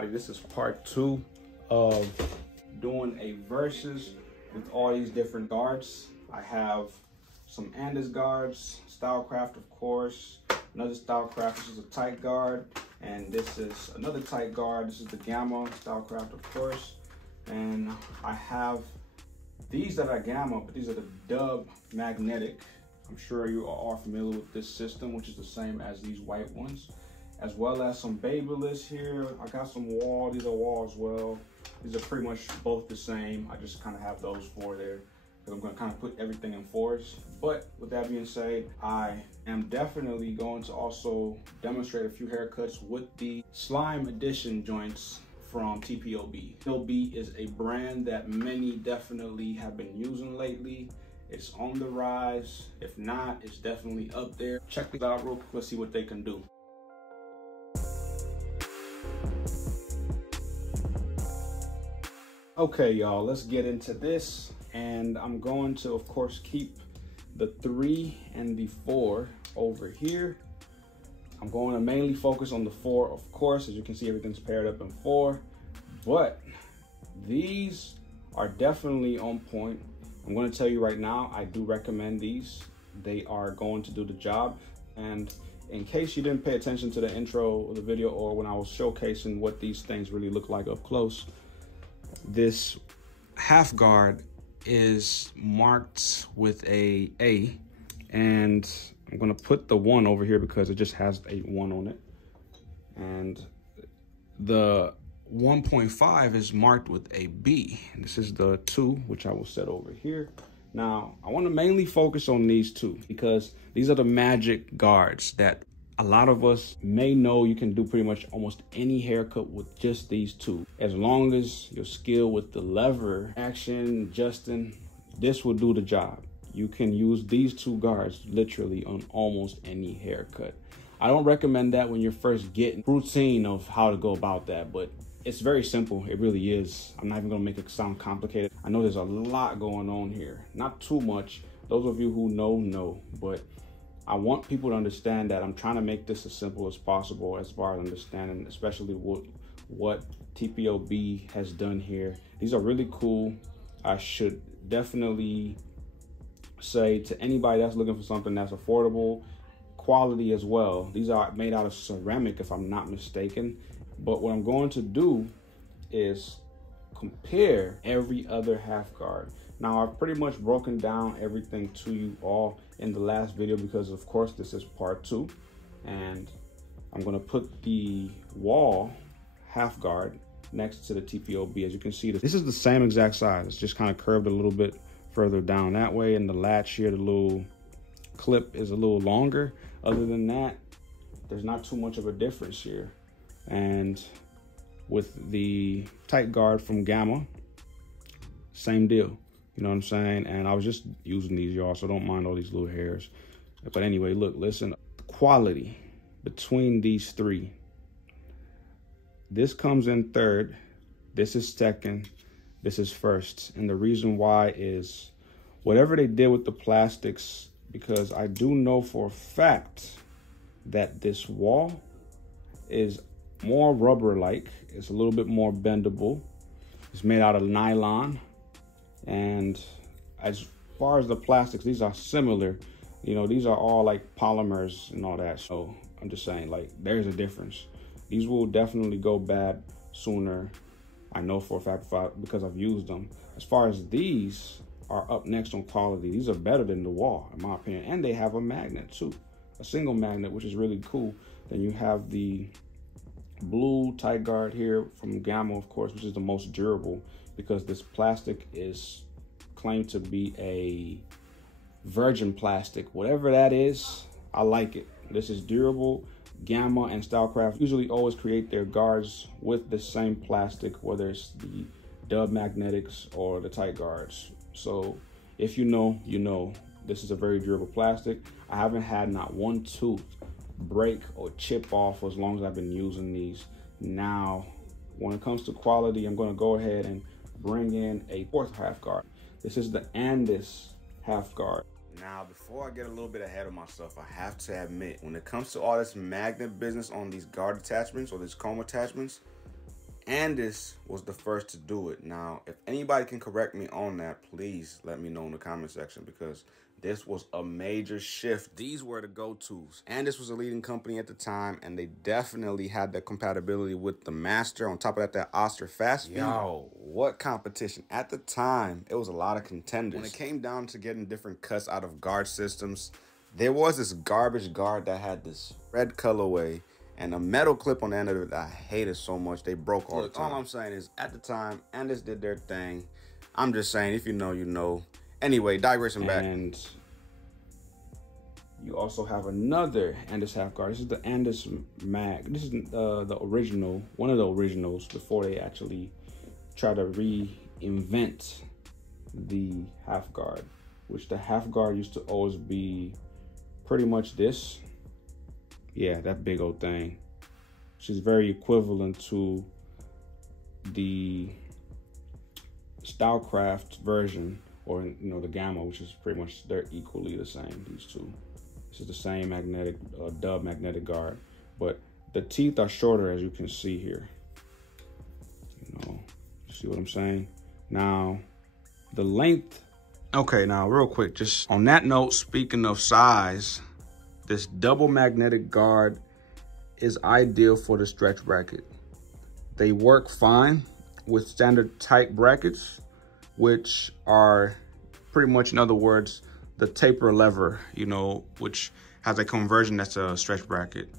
everybody. This is part 2 of doing a versus with all these different guards. I have some ANDIS guards, Stylecraft of course, another Stylecraft. This is a tight guard, and this is another tight guard. This is the Gamma Stylecraft of course, and I have these that are Gamma, but these are the Dub magnetic. I'm sure you are familiar with this system, which is the same as these white ones, as well as some BABYLISS here. I got some WAHL. These are WAHL as well. These are pretty much both the same. I just kind of have those 4 there because I'm going to kind of put everything in 4s. But with that being said, I am definitely going to also demonstrate a few haircuts with the Slime Edition joints from TPOB. TPOB is a brand that many definitely have been using lately. It's on the rise. If not, it's definitely up there. Check this out real quick. Let's see what they can do. Okay, y'all, let's get into this. And I'm going to, of course, keep the 3 and the 4 over here. I'm going to mainly focus on the 4, of course. As you can see, everything's paired up in 4. But these are definitely on point. I'm going to tell you right now, I do recommend these. They are going to do the job. And in case you didn't pay attention to the intro of the video or when I was showcasing what these things really look like up close, this half guard is marked with a A, and I'm going to put the 1 over here because it just has a 1 on it. And the 1.5 is marked with a B. And this is the 2, which I will set over here. Now, I want to mainly focus on these 2 because these are the magic guards that a lot of us may know. You can do pretty much almost any haircut with just these 2. As long as your skill with the lever action, adjusting, this will do the job. You can use these 2 guards literally on almost any haircut. I don't recommend that when you're first getting routine of how to go about that, but it's very simple. It really is. I'm not even gonna make it sound complicated. I know there's a lot going on here. Not too much. Those of you who know, but I want people to understand that I'm trying to make this as simple as possible as far as understanding, especially what TPOB has done here. These are really cool. I should definitely say to anybody that's looking for something that's affordable, quality as well. These are made out of ceramic, if I'm not mistaken. But what I'm going to do is compare every other half guard. Now, I've pretty much broken down everything to you all in the last video because, of course, this is part 2. And I'm going to put the WAHL half guard next to the TPOB. As you can see, this is the same exact size. It's just kind of curved a little bit further down that way. And the latch here, the little clip is a little longer. Other than that, there's not too much of a difference here. And with the tight guard from Gamma, same deal. You know what I'm saying? And I was just using these, y'all, so don't mind all these little hairs. But anyway, look, listen, the quality between these 3. This comes in 3rd, this is 2nd, this is 1st. And the reason why is whatever they did with the plastics, because I do know for a fact that this WAHL is more rubber-like. It's a little bit more bendable. It's made out of nylon. And as far as the plastics, these are similar. You know, these are all like polymers and all that. So I'm just saying, like, there's a difference. These will definitely go bad sooner. I know for a fact because I've used them. As far as these are up next on quality, these are better than the WAHL, in my opinion. And they have a magnet too, a single magnet, which is really cool. Then you have the blue tight guard here from Gamma, of course, which is the most durable because this plastic is claimed to be a virgin plastic. Whatever that is, I like it. This is durable. Gamma and Stylecraft usually always create their guards with the same plastic, whether it's the Dub magnetics or the tight guards. So if you know, you know. This is a very durable plastic. I haven't had not one tooth break or chip off as long as I've been using these. Now, when it comes to quality, I'm going to go ahead and bring in a 4th half guard. This is the ANDIS half guard. Now, before I get a little bit ahead of myself, I have to admit, when it comes to all this magnet business on these guard attachments or these comb attachments, ANDIS was the first to do it. Now, if anybody can correct me on that, please let me know in the comment section, because this was a major shift. These were the go-tos. ANDIS was a leading company at the time, and they definitely had the compatibility with the Master. On top of that Oster Fast Speed. Yo, what competition. At the time, it was a lot of contenders. When it came down to getting different cuts out of guard systems, there was this garbage guard that had this red colorway and a metal clip on the end of it that I hated so much. They broke all the time. All I'm saying is, at the time, ANDIS did their thing. I'm just saying, if you know, you know. Anyway, digressing back. And you also have another ANDIS half guard. This is the ANDIS Mag. This is the original, one of the originals before they actually try to reinvent the half guard, which the half guard used to always be pretty much this. Yeah, that big old thing, which is very equivalent to the Stylecraft version, or the Gamma, which is pretty much, they're equally the same, these two. This is the same magnetic dub magnetic guard, but the teeth are shorter, as you can see here. See what I'm saying? Now, the length. Okay, now real quick, just on that note, speaking of size, this double magnetic guard is ideal for the stretch bracket. They work fine with standard tight brackets, which are pretty much, in other words, the taper lever, which has a conversion that's a stretch bracket.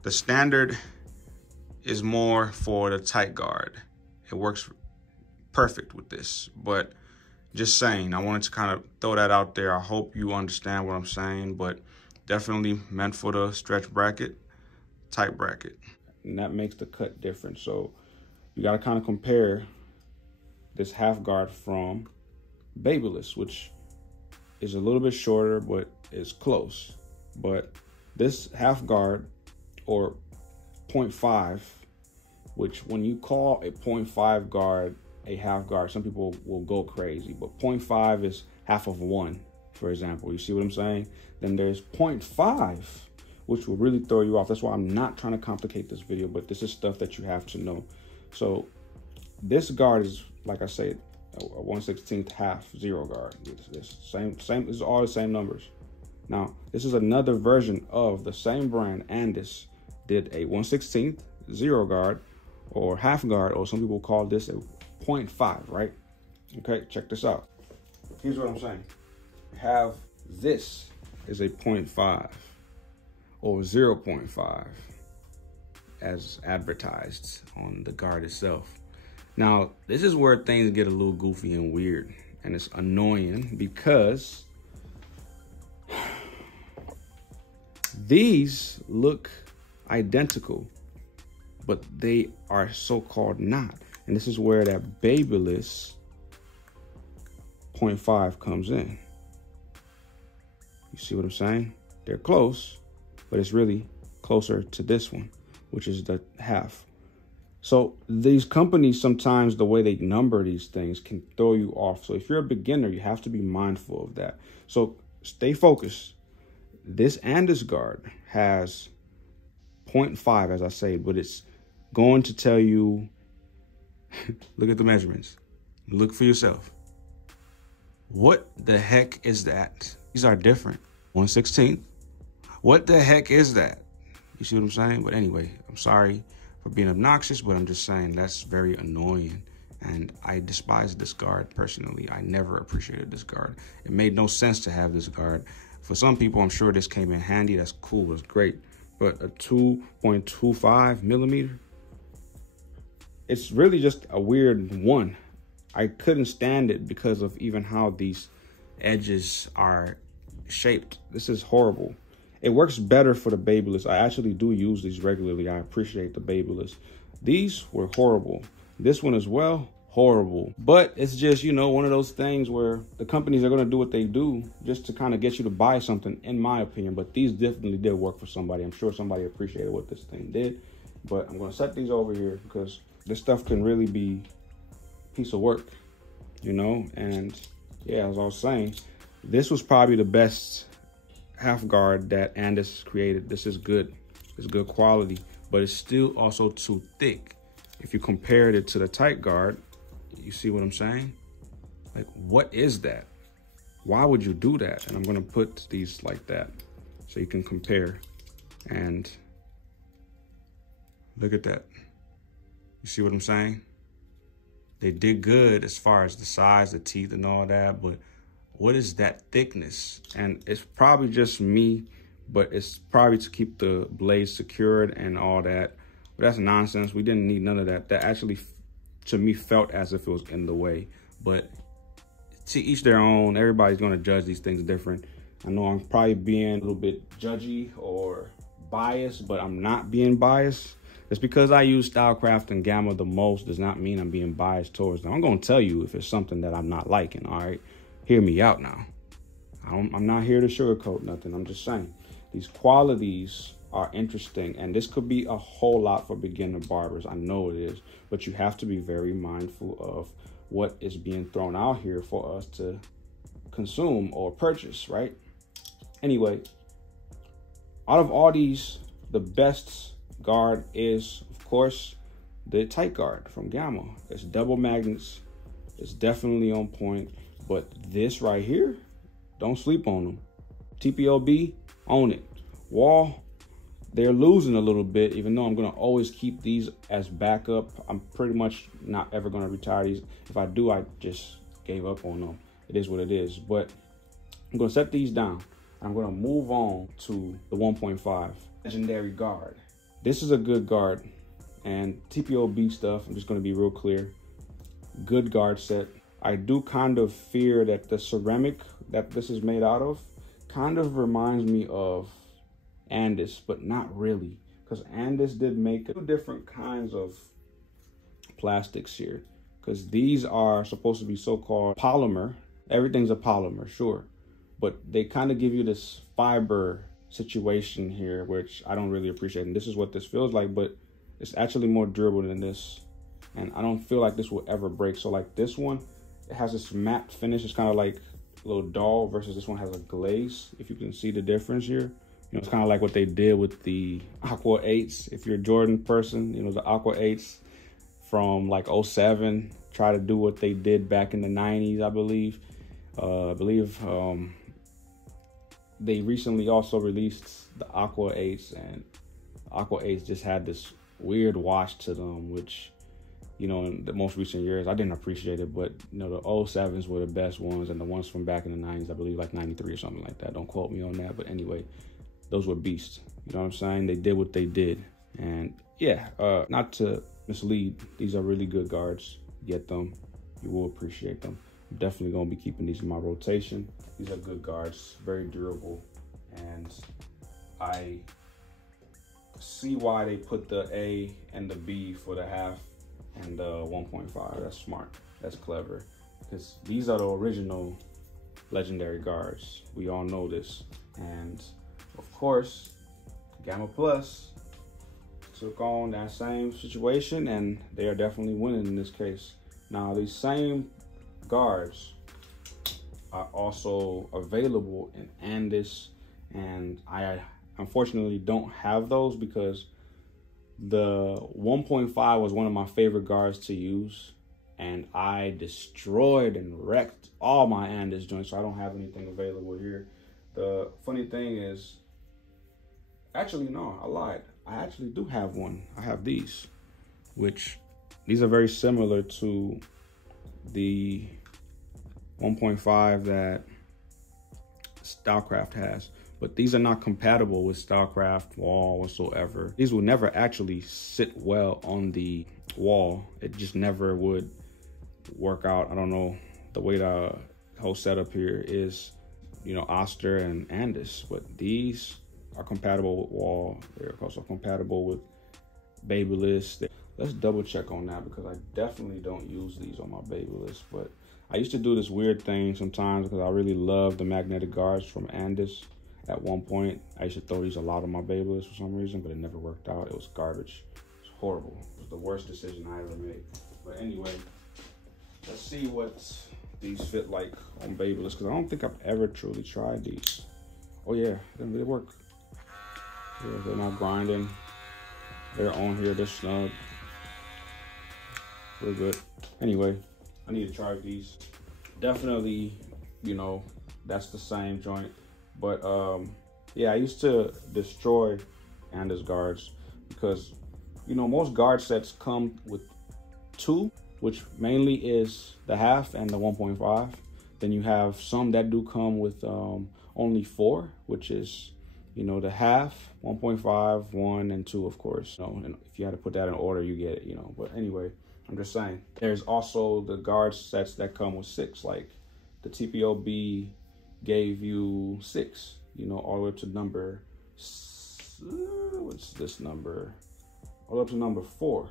The standard is more for the tight guard. It works perfect with this, but just saying, I wanted to kind of throw that out there. I hope you understand what I'm saying, but definitely meant for the stretch bracket, tight bracket. And that makes the cut different. So you got to kind of compare this half guard from BABYLISS, which is a little bit shorter, but is close. But this half guard, or 0.5, which when you call a 0.5 guard a half guard, some people will go crazy, but 0.5 is half of one, for example. You see what I'm saying? Then there's 0.5, which will really throw you off. That's why I'm not trying to complicate this video, but this is stuff that you have to know. So this guard is, like I said, a 1/16 half zero guard. This is all the same numbers. Now, this is another version of the same brand. ANDIS did a 1/16 zero guard, or half guard, or some people call this a 0.5, right? Okay, check this out. Here's what I'm saying. Have this is a 0.5 or 0.5 as advertised on the guard itself. Now, this is where things get a little goofy and weird, and it's annoying because these look identical, but they are so-called not. And this is where that BABYLISS 0.5 comes in. You see what I'm saying? They're close, but it's really closer to this one, which is the half. So these companies, sometimes the way they number these things can throw you off. So if you're a beginner, you have to be mindful of that. So stay focused. This ANDIS guard has 0.5, as I say, but it's going to tell you, look at the measurements. Look for yourself. What the heck is that? These are different. 1/16. What the heck is that? You see what I'm saying? But anyway, I'm sorry for being obnoxious, but I'm just saying that's very annoying. And I despise this guard personally. I never appreciated this guard. It made no sense to have this guard. For some people, I'm sure this came in handy. That's cool, it's great. But a 2.25 millimeter, it's really just a weird one. I couldn't stand it because of even how these edges are shaped. This is horrible. It works better for the BABYLISS. I actually do use these regularly. I appreciate the BABYLISS. These were horrible. This one as well, horrible. But it's just, one of those things where the companies are going to do what they do just to kind of get you to buy something, in my opinion. But these definitely did work for somebody. I'm sure somebody appreciated what this thing did. But I'm going to set these over here because this stuff can really be a piece of work, And yeah, as I was saying, this was probably the best half guard that ANDIS created. This is good. It's good quality, but it's still also too thick. if you compared it to the tight guard, you see what I'm saying? Like, what is that? Why would you do that? And I'm gonna put these like that so you can compare. And look at that. You see what I'm saying? They did good as far as the size, the teeth and all that, but what is that thickness? And it's probably just me, but it's probably to keep the blades secured and all that. But that's nonsense. We didn't need none of that. That actually, to me, felt as if it was in the way. But to each their own. Everybody's gonna judge these things different. I know I'm probably being a little bit judgy or biased, but I'm not being biased. Just because I use Stylecraft and Gamma the most does not mean I'm being biased towards them. I'm gonna tell you if it's something that I'm not liking, all right? Hear me out now. I'm not here to sugarcoat nothing. I'm just saying these qualities are interesting, and this could be a whole lot for beginner barbers. I know it is, but you have to be very mindful of what is being thrown out here for us to consume or purchase, right? Anyway, out of all these, the best guard is, of course, the tight guard from Gamma. It's double magnets. It's definitely on point. But this right here, don't sleep on them. TPOB, own it. WAHL, they're losing a little bit, even though I'm going to always keep these as backup. I'm pretty much not ever going to retire these. If I do, I just gave up on them. It is what it is. But I'm going to set these down. I'm going to move on to the 1.5 legendary guard. This is a good guard. And TPOB stuff, I'm just going to be real clear. Good guard set. I do kind of fear that the ceramic that this is made out of kind of reminds me of ANDIS, but not really, because ANDIS did make two different kinds of plastics here, because these are supposed to be so-called polymer. Everything's a polymer, sure, but they kind of give you this fiber situation here, which I don't really appreciate. And this is what this feels like, but it's actually more durable than this, and I don't feel like this will ever break. So like this one, it has this matte finish. It's kind of like a little dull versus this one has a glaze. If you can see the difference here. You know, it's kind of like what they did with the Aqua 8s. If you're a Jordan person, you know, the Aqua 8s from like 07, try to do what they did back in the 90s, I believe. They recently also released the Aqua 8s, and Aqua 8s just had this weird wash to them, which, you know, in the most recent years, I didn't appreciate it, but, you know, the 07s were the best ones, and the ones from back in the 90s, I believe like 93 or something like that. Don't quote me on that, but anyway, those were beasts. You know what I'm saying? They did what they did. And yeah, not to mislead, these are really good guards. Get them. You will appreciate them. I'm definitely going to be keeping these in my rotation. These are good guards, very durable. And I see why they put the A and the B for the half and the 1.5. That's smart. That's clever. Because these are the original legendary guards. We all know this. And of course, Gamma Plus took on that same situation, and they are definitely winning in this case. Now, these same guards are also available in ANDIS, and I unfortunately don't have those because the 1.5 was one of my favorite guards to use, and I destroyed and wrecked all my ANDIS joints, so I don't have anything available here. The funny thing is, actually, no, I lied. I actually do have one. I have these, which these are very similar to the 1.5 that Stylecraft has, but these are not compatible with Stylecraft WAHL whatsoever. These will never actually sit well on the wall. It just never would work out. I don't know, the way the whole setup here is, you know, Oster and ANDIS, but these are compatible with WAHL. They're also compatible with BABYLISS. Let's double check on that because I definitely don't use these on my BABYLISS, but I used to do this weird thing sometimes because I really love the magnetic guards from ANDIS. At one point, I used to throw these a lot on my BABYLISS for some reason, but it never worked out. It was garbage. It was horrible. It was the worst decision I ever made. But anyway, let's see what these fit like on BABYLISS because I don't think I've ever truly tried these. Oh yeah, they work. Yeah, they're not grinding. They're on here, they're snug. we're good. Anyway, I need to charge these. Definitely, you know, that's the same joint. But yeah, I used to destroy ANDIS guards because, you know, most guard sets come with 2, which mainly is the half and the 1.5. Then you have some that do come with only 4, which is, you know, the half, 1.5, 1, and 2, of course. You know, and if you had to put that in order, you get it, you know. But anyway, I'm just saying. There's also the guard sets that come with 6, like the TPOB gave you 6, you know, all the way up to number, what's this number? All the way up to number 4,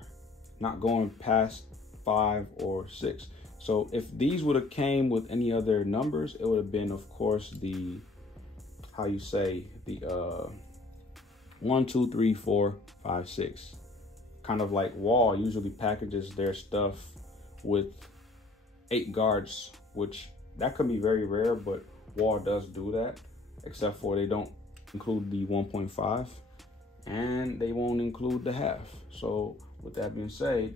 not going past 5 or 6. So if these would have came with any other numbers, it would have been, of course, the, how you say, the 1, 2, 3, 4, 5, 6. Kind of like WAHL usually packages their stuff with 8 guards, which that could be very rare, but WAHL does do that, except for they don't include the 1.5 and they won't include the half. So with that being said,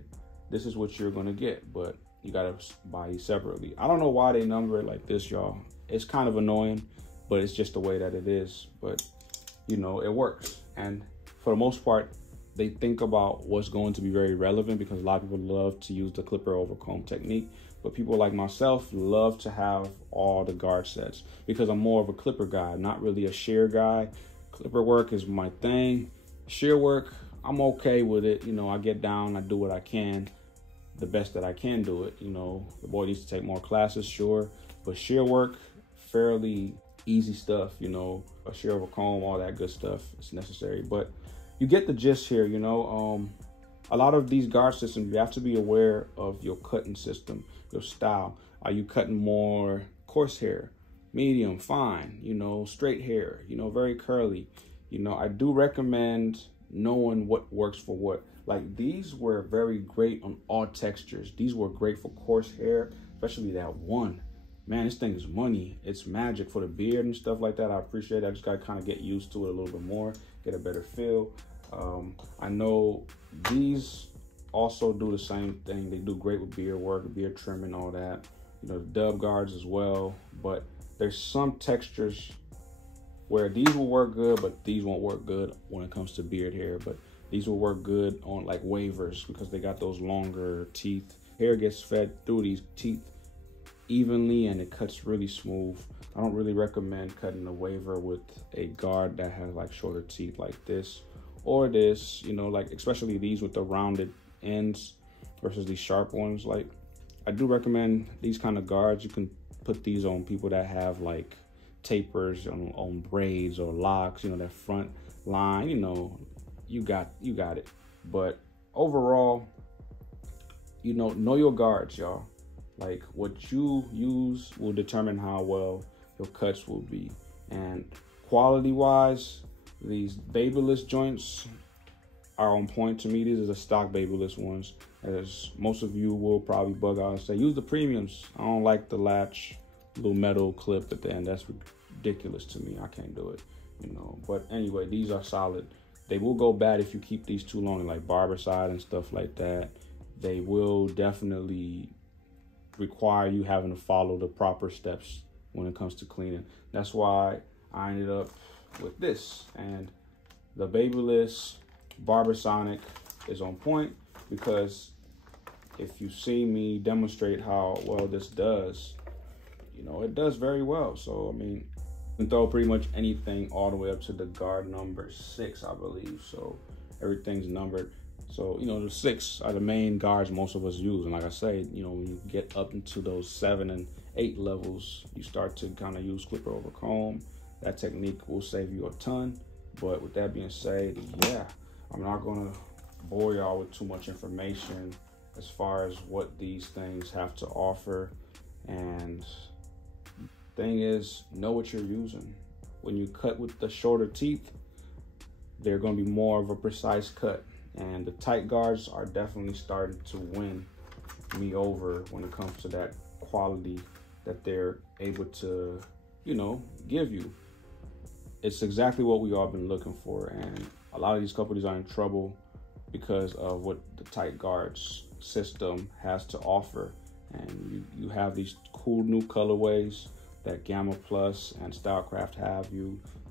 this is what you're gonna get, but you gotta buy these separately. I don't know why they number it like this, y'all. It's kind of annoying, but it's just the way that it is. But you know, it works. And for the most part, they think about what's going to be very relevant, because a lot of people love to use the clipper over comb technique. But people like myself love to have all the guard sets because I'm more of a clipper guy, not really a shear guy. Clipper work is my thing. Shear work, I'm okay with it. You know, I get down, I do what I can, the best that I can do it. You know, the boy needs to take more classes, sure. But shear work, fairly easy stuff, you know, a shear over comb, all that good stuff is necessary. But you get the gist here, you know. A lot of these guard systems, you have to be aware of your cutting system, your style. Are you cutting more coarse hair, medium, fine, you know, straight hair, you know, very curly? You know, I do recommend knowing what works for what. Like these were very great on all textures. These were great for coarse hair, especially that one. Man, this thing is money. It's magic for the beard and stuff like that. I appreciate it. I just gotta kind of get used to it a little bit more, get a better feel. I know these also do the same thing. They do great with beard work, beard trimming, all that. You know, the dub guards as well. But there's some textures where these will work good, but these won't work good when it comes to beard hair. But these will work good on like wavers because they got those longer teeth. Hair gets fed through these teeth evenly and it cuts really smooth. I don't really recommend cutting a waver with a guard that has like shorter teeth like this or this, you know, like especially these with the rounded ends versus these sharp ones. Like I do recommend these kind of guards. You can put these on people that have like tapers on braids or locks, you know, that front line, you know, you got it. But overall, you know your guards, y'all. Like what you use will determine how well your cuts will be. And quality wise, these BABYLISS joints are on point to me. These are the stock BABYLISS ones. As most of you will probably bug out and say, use the premiums. I don't like the latch little metal clip at the end. That's ridiculous to me. I can't do it, you know. But anyway, these are solid. They will go bad if you keep these too long, like barber side and stuff like that. They will definitely require you having to follow the proper steps when it comes to cleaning. That's why I ended up with this. And the BABYLISS Barbasonic is on point because if you see me demonstrate how well this does, you know, it does very well. So, I mean, you can throw pretty much anything all the way up to the guard number 6, I believe. So everything's numbered. So, you know, the 6 are the main guards most of us use. And like I say, you know, when you get up into those 7 and 8 levels, you start to kind of use clipper over comb. That technique will save you a ton. But with that being said, yeah, I'm not going to bore y'all with too much information as far as what these things have to offer. And thing is, know what you're using. When you cut with the shorter teeth, they're going to be more of a precise cut. And the tight guards are definitely starting to win me over when it comes to that quality that they're able to, you know, give you. It's exactly what we all been looking for. And a lot of these companies are in trouble because of what the tight guards system has to offer. And you have these cool new colorways that Gamma Plus and Stylecraft have.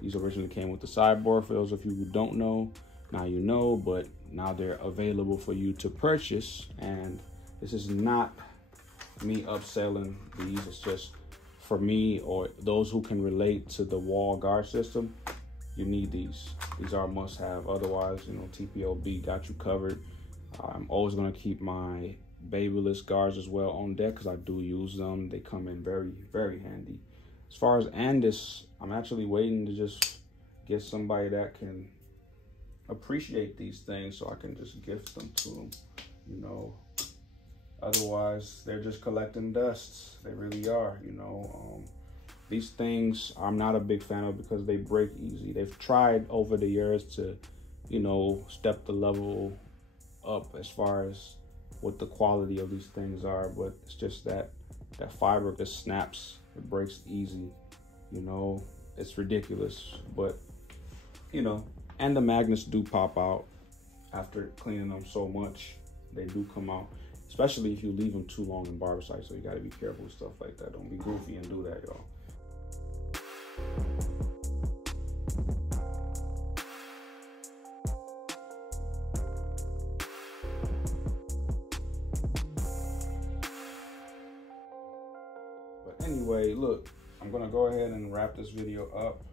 These originally came with the sideboard. For those of you who don't know, now you know, but now they're available for you to purchase. And this is not me upselling these, it's just for me or those who can relate to the WAHL guard system. You need these. These are a must-have. Otherwise, you know, TPOB got you covered. I'm always gonna keep my BABYLISS guards as well on deck because I do use them. They come in very, very handy. As far as ANDIS, I'm actually waiting to just get somebody that can appreciate these things so I can just gift them to them, you know. Otherwise, they're just collecting dust. They really are, you know. These things I'm not a big fan of because they break easy. They've tried over the years to, you know, step the level up as far as what the quality of these things are, but it's just that fiber just snaps. It breaks easy, you know. It's ridiculous, but you know. And the magnets do pop out after cleaning them so much. They do come out, especially if you leave them too long in barber sites. So you got to be careful with stuff like that. Don't be goofy and do that, y'all. But anyway, look, I'm gonna go ahead and wrap this video up.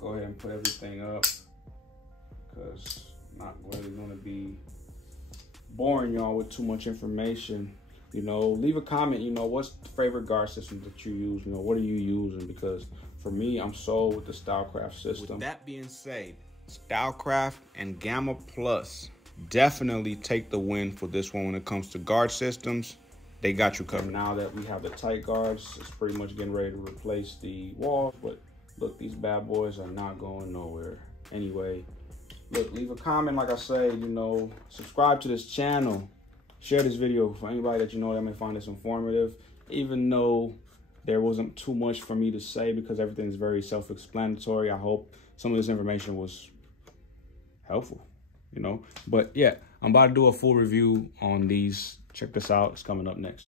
Go ahead and put everything up because I'm not really gonna be boring y'all with too much information. You know, leave a comment, you know, what's the favorite guard system that you use? You know, what are you using? Because for me, I'm sold with the Stylecraft system. With that being said, Stylecraft and Gamma Plus definitely take the win for this one when it comes to guard systems. They got you covered. And now that we have the tight guards, it's pretty much getting ready to replace the WAHL. But look, these bad boys are not going nowhere. Anyway, look, leave a comment, like I say, you know, subscribe to this channel. Share this video for anybody that you know that may find this informative, even though there wasn't too much for me to say because everything is very self-explanatory. I hope some of this information was helpful, you know. But yeah, I'm about to do a full review on these. Check this out. It's coming up next.